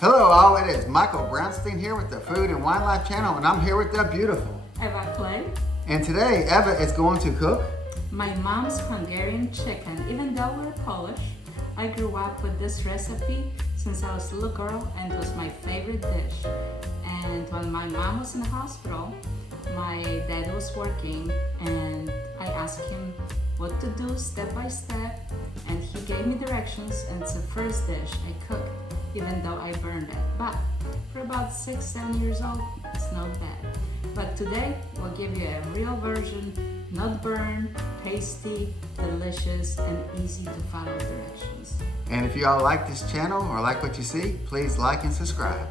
Hello all, it is Michael Brownstein here with the Food and Wine Life channel, and I'm here with the beautiful Eva Clay. And today Eva is going to cook my mom's Hungarian chicken. Even though we're Polish, I grew up with this recipe since I was a little girl and it was my favorite dish. And when my mom was in the hospital, my dad was working and I asked him what to do step by step, and he gave me directions, and it's the first dish I cooked, even though I burned it. But for about 6-7 years old, it's not bad. But today we'll give you a real version, not burned, tasty, delicious, and easy to follow directions. And if you all like this channel or like what you see, please like and subscribe.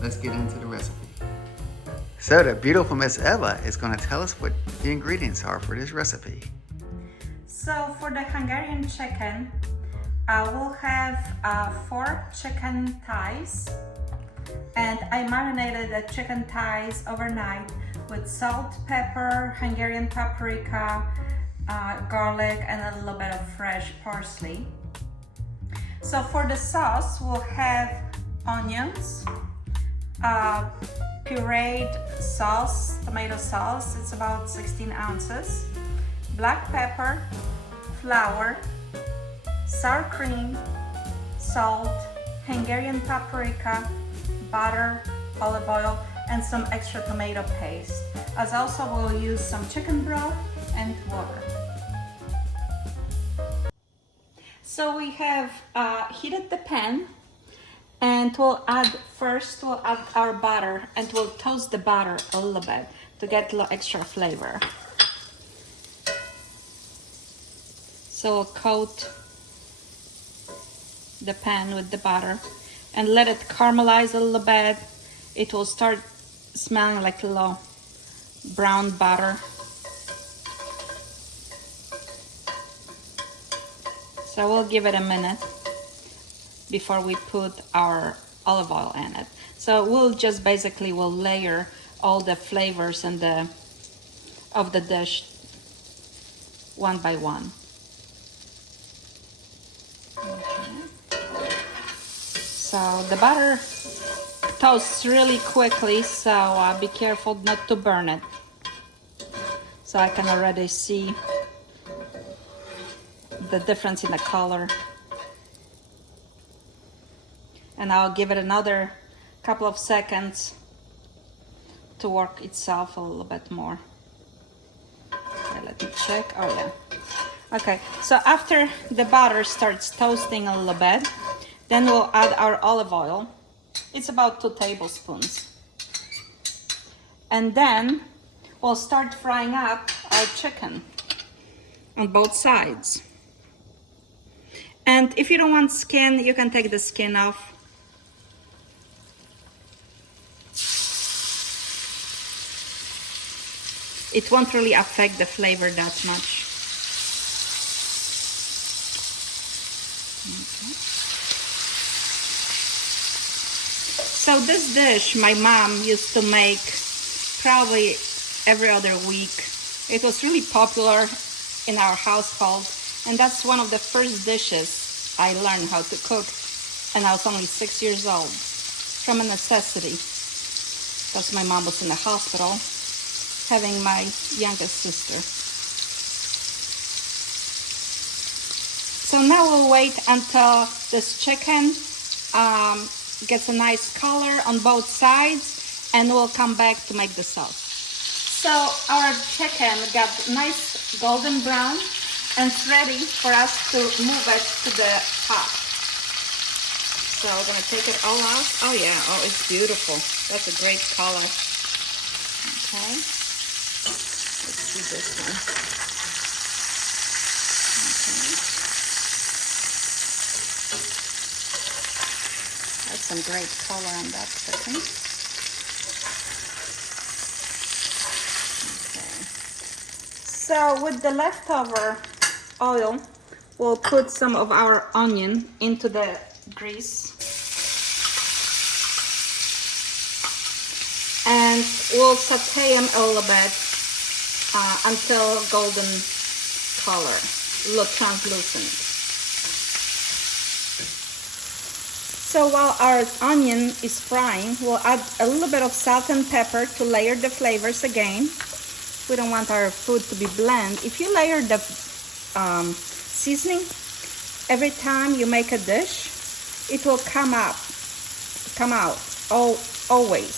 Let's get into the recipe. So the beautiful Miss Eva is going to tell us what the ingredients are for this recipe. So for the Hungarian chicken, we'll have 4 chicken thighs, and I marinated the chicken thighs overnight with salt, pepper, Hungarian paprika, garlic, and a little bit of fresh parsley. So for the sauce, we'll have onions, pureed sauce, tomato sauce, it's about 16 ounces, black pepper, flour, sour cream, salt, Hungarian paprika, butter, olive oil, and some extra tomato paste. As also we'll use some chicken broth and water. So we have heated the pan, and we'll add our butter, and we'll toast the butter a little bit to get a little extra flavor. So we'll coat the pan with the butter and let it caramelize a little bit. It will start smelling like a little brown butter. So we'll give it a minute before we put our olive oil in it. So we'll layer all the flavors and of the dish one by one. So the butter toasts really quickly, so be careful not to burn it. So I can already see the difference in the color. And I'll give it another couple of seconds to work itself a little bit more. Okay, let me check. Oh yeah. Okay, so after the butter starts toasting a little bit, then we'll add our olive oil. It's about 2 tablespoons. And then we'll start frying up our chicken on both sides. And if you don't want skin, you can take the skin off. It won't really affect the flavor that much. So this dish my mom used to make probably every other week. It was really popular in our household, and that's one of the first dishes I learned how to cook, and I was only 6 years old, from a necessity, because my mom was in the hospital having my youngest sister. So now we'll wait until this chicken gets a nice color on both sides, and we'll come back to make the sauce. So our chicken got nice golden brown, and it's ready for us to move it to the top. So we're gonna take it all out. Oh yeah, oh, it's beautiful. That's a great color. Okay, let's see this one. That's some great color on that chicken. Okay. So with the leftover oil, we'll put some of our onion into the grease. And we'll saute them a little bit until golden color, a little translucent. So while our onion is frying, we'll add a little bit of salt and pepper to layer the flavors again. We don't want our food to be bland. If you layer the seasoning every time you make a dish, it will come out always.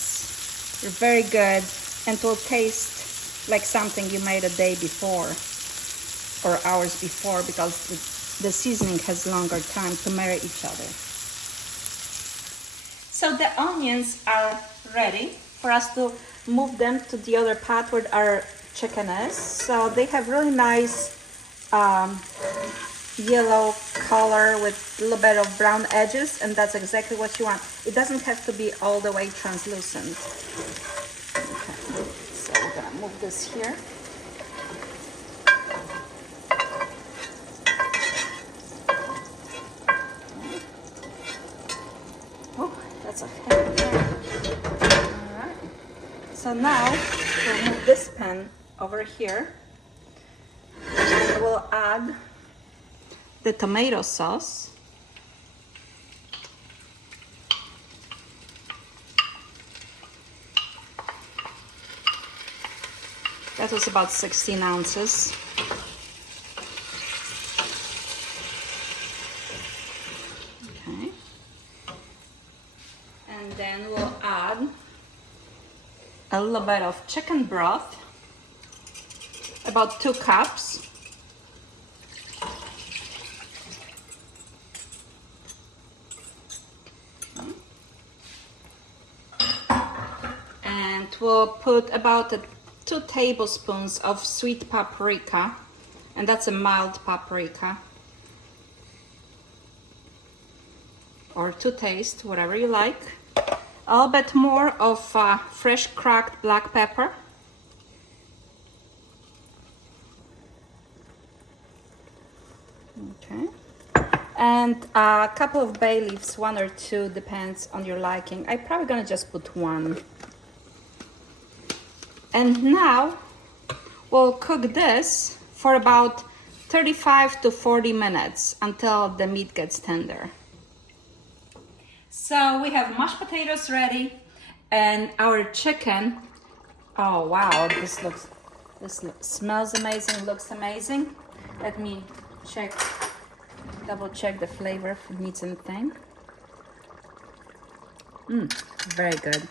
They're very good, and it will taste like something you made a day before or hours before, because the seasoning has longer time to marry each other. So the onions are ready for us to move them to the other pot where our chicken is. So they have really nice yellow color with a little bit of brown edges, and that's exactly what you want. It doesn't have to be all the way translucent. Okay, so we're gonna move this here. Oh, that's okay. All right. So now we'll move this pan over here, and we'll add the tomato sauce. That was about 16 ounces. Okay. And then we'll add a little bit of chicken broth, about 2 cups. And we'll put about 2 tablespoons of sweet paprika, and that's a mild paprika, or to taste, whatever you like. A little bit more of fresh cracked black pepper. Okay. And a couple of bay leaves, 1 or 2, depends on your liking. I'm probably gonna just put 1. And now we'll cook this for about 35 to 40 minutes until the meat gets tender. So we have mashed potatoes ready, and our chicken. Oh wow, this smells amazing, looks amazing. Let me double check the flavor if it needs anything. Very good.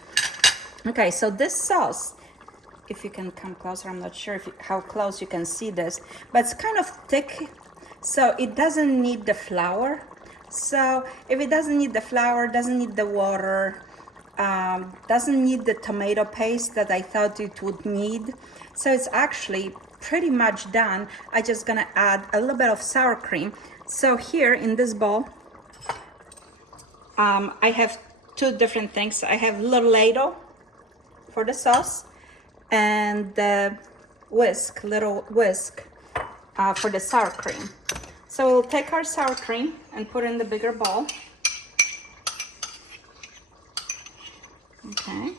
Okay, so this sauce, if you can come closer, I'm not sure how close you can see this, but it's kind of thick, so it doesn't need the flour. So if it doesn't need the flour, doesn't need the water, doesn't need the tomato paste that I thought it would need, so it's actually pretty much done. I'm just gonna add a little bit of sour cream. So here in this bowl, I have 2 different things. I have a little ladle for the sauce, and the little whisk for the sour cream. So we'll take our sour cream and put it in the bigger bowl. Okay.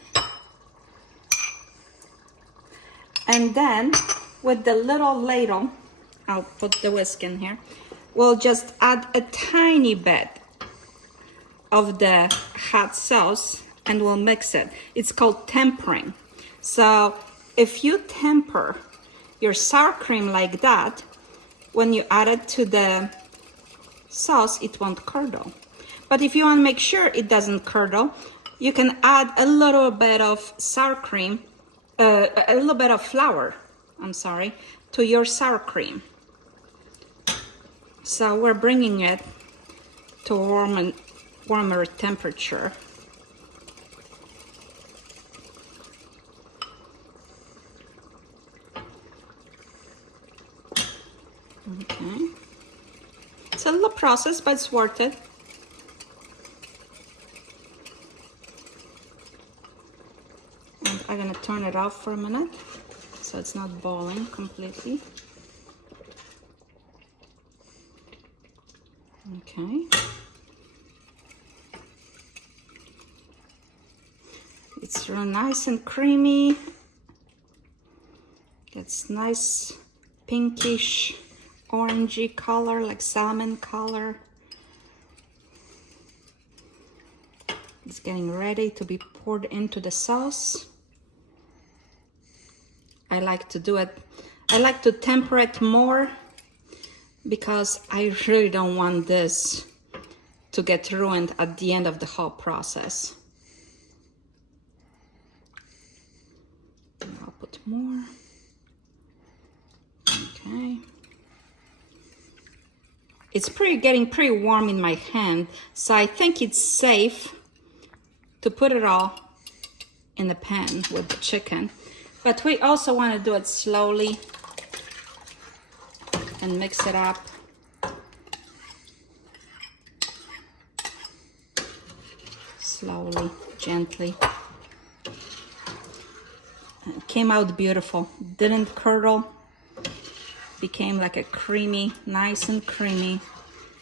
And then with the little ladle, I'll put the whisk in here, we'll just add a tiny bit of the hot sauce and we'll mix it. It's called tempering. So if you temper your sour cream like that, when you add it to the sauce, it won't curdle. But if you want to make sure it doesn't curdle, you can add a little bit of sour cream, a little bit of flour, to your sour cream. So we're bringing it to a warmer temperature. Okay. It's a little process, but it's worth it. And I'm gonna turn it off for a minute so it's not boiling completely. Okay. It's real nice and creamy. It's nice pinkish orangey color, like salmon color. It's getting ready to be poured into the sauce. I like to do it, I like to temper it more because I really don't want this to get ruined at the end of the whole process. I'll put more. Okay. It's getting pretty warm in my hand, so I think it's safe to put it all in the pan with the chicken. But we also want to do it slowly and mix it up. Slowly, gently. It came out beautiful. Didn't curdle. Became like a creamy, nice and creamy,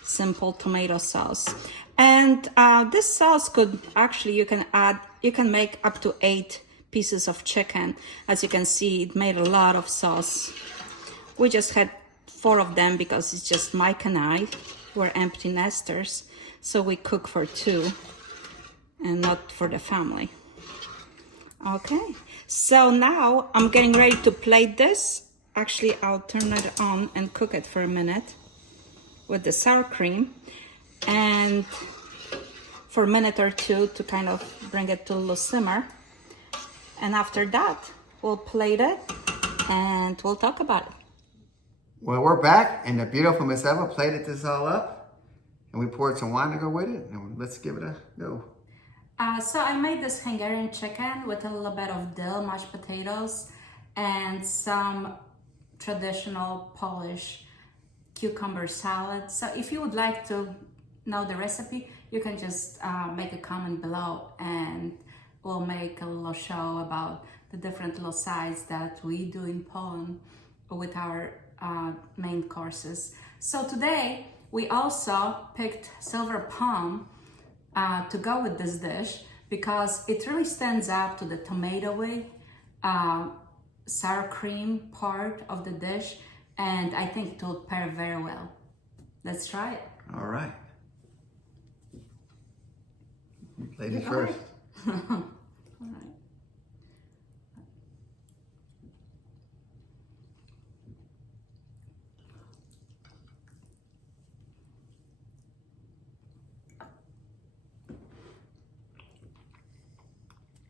simple tomato sauce. And this sauce could actually, you can make up to 8 pieces of chicken. As you can see, it made a lot of sauce. We just had 4 of them because it's just Mike and I. We're empty nesters, so we cook for 2 and not for the family. Okay, so now I'm getting ready to plate this. Actually, I'll turn it on and cook it for a minute with the sour cream, and for a minute or 2 to kind of bring it to a little simmer. And after that, we'll plate it and we'll talk about it. Well, we're back, and the beautiful Miss Eva plated this all up, and we poured some wine to go with it, and let's give it a go. So I made this Hungarian chicken with a little bit of dill, mashed potatoes, and some traditional Polish cucumber salad. So if you would like to know the recipe, you can just make a comment below, and we'll make a little show about the different little sides that we do in Poland with our main courses. So today we also picked silver palm to go with this dish because it really stands out to the tomatoey sour cream part of the dish, and I think it will pair very well. Let's try it. All right. Ladies first. All right.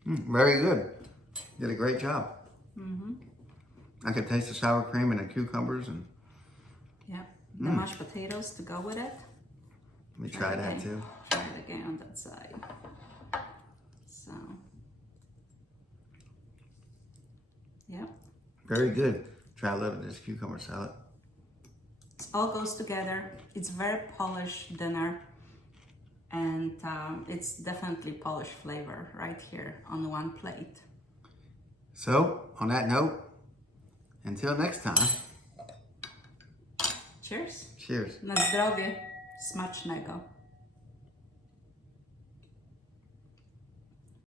Very good. Did a great job. I could taste the sour cream and the cucumbers, and Yeah, the mashed potatoes to go with it. let me try that too. Try it again on that side. So, yeah. Very good. Try a little of this cucumber salad. It all goes together. It's very Polish dinner, and it's definitely Polish flavor right here on one plate. So, on that note, until next time. Cheers. Cheers. Na zdrowie. Smacznego.